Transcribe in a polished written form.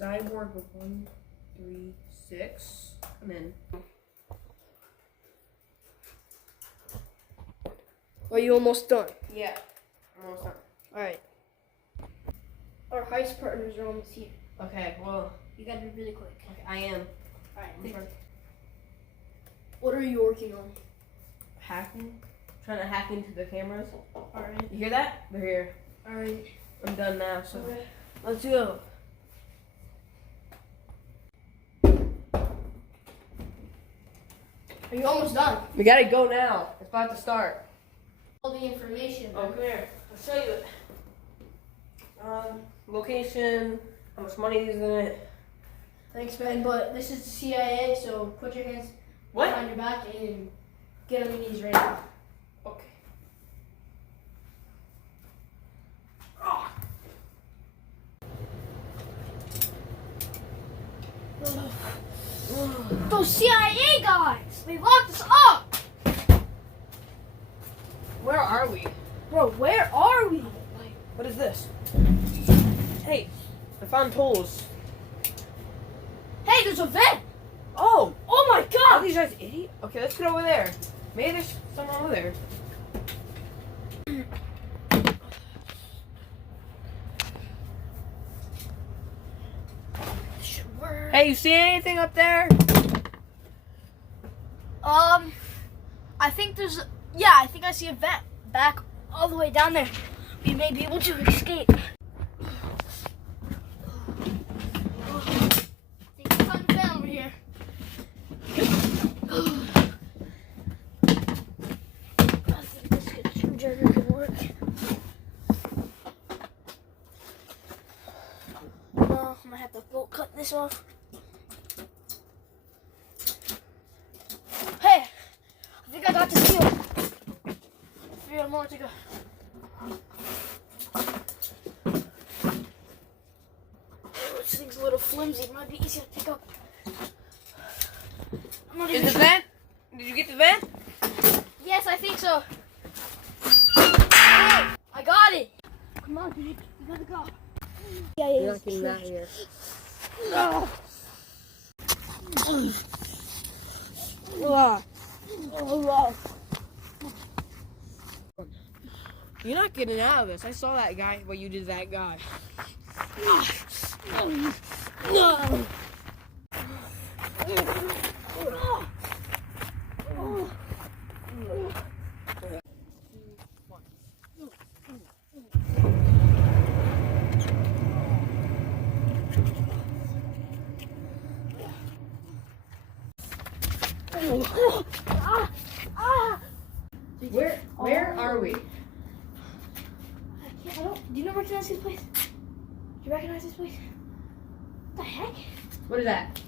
Cyborg with 1, 3, 6. Come in. Are you almost done? Yeah, I'm almost done. All right. Our heist partners are almost here. Okay, well, You gotta be really quick. okay, I am. All right. What are you working on? Hacking? Trying to hack into the cameras. All right. You hear that? They're here. All right. I'm done now, so Okay. let's go. Are you almost done? We gotta go now. It's about to start. All the information. Oh, come here. I'll show you it. Location, how much money is in it. Thanks, Ben. But this is the CIA, so put your hands behind your back and get on your knees right now. Okay. Those CIA guys! They locked us up! Where are we? Bro, where are we? What is this? Hey, I found tools. Hey, there's a vent! Oh! Oh my Are god! these guys idiots? Okay, let's get over there. Maybe there's someone over there. This should work. Hey, you see anything up there? I think I think I see a vent back all the way down there. We may be able to escape. I think we found a vent over here. I think this screwdriver could work. No, I'm gonna have to bolt cut this off. Hey, I think I got the seal. 3 more to go. This thing's a little flimsy. It might be easier to pick up. I'm not even Is the sure. vent? Did you get the vent? Yes, I think so. Hey, I got it. Come on, dude. You gotta go. Yeah, You're not getting out of here. No. You're not getting out of this. I saw that guy. What you did to that guy. No. Where are we? Do you recognize this place? Do you recognize this place? What the heck? What is that?